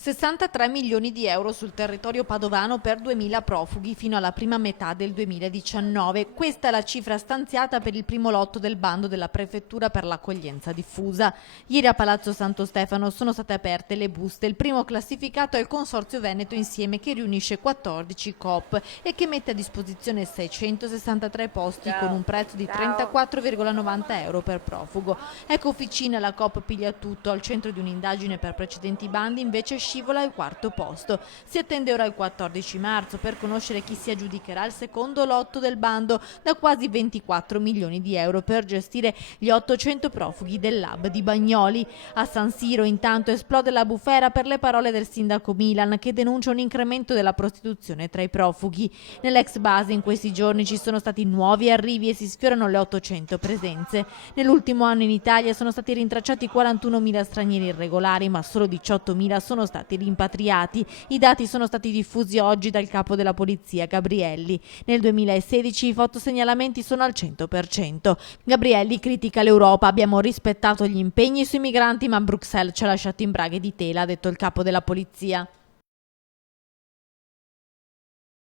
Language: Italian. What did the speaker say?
63 milioni di euro sul territorio padovano per 2000 profughi fino alla prima metà del 2019. Questa è la cifra stanziata per il primo lotto del bando della Prefettura per l'accoglienza diffusa. Ieri a Palazzo Santo Stefano sono state aperte le buste. Il primo classificato è il Consorzio Veneto Insieme, che riunisce 14 COP e che mette a disposizione 663 posti con un prezzo di 34,90 euro per profugo. Ecco Officina, la COP piglia tutto. Al centro di un'indagine per precedenti bandi invece scivola al quarto posto. Si attende ora il 14 marzo per conoscere chi si aggiudicherà il secondo lotto del bando da quasi 24 milioni di euro per gestire gli 800 profughi dell'hub di Bagnoli. A San Siro intanto esplode la bufera per le parole del sindaco Milan, che denuncia un incremento della prostituzione tra i profughi. Nell'ex base in questi giorni ci sono stati nuovi arrivi e si sfiorano le 800 presenze. Nell'ultimo anno in Italia sono stati rintracciati 41.000 stranieri irregolari, ma solo 18.000 sono stati rimpatriati. I dati sono stati diffusi oggi dal capo della polizia Gabrielli. Nel 2016 i fotosegnalamenti sono al 100%. Gabrielli critica l'Europa: abbiamo rispettato gli impegni sui migranti, ma Bruxelles ci ha lasciato in braghe di tela, ha detto il capo della polizia.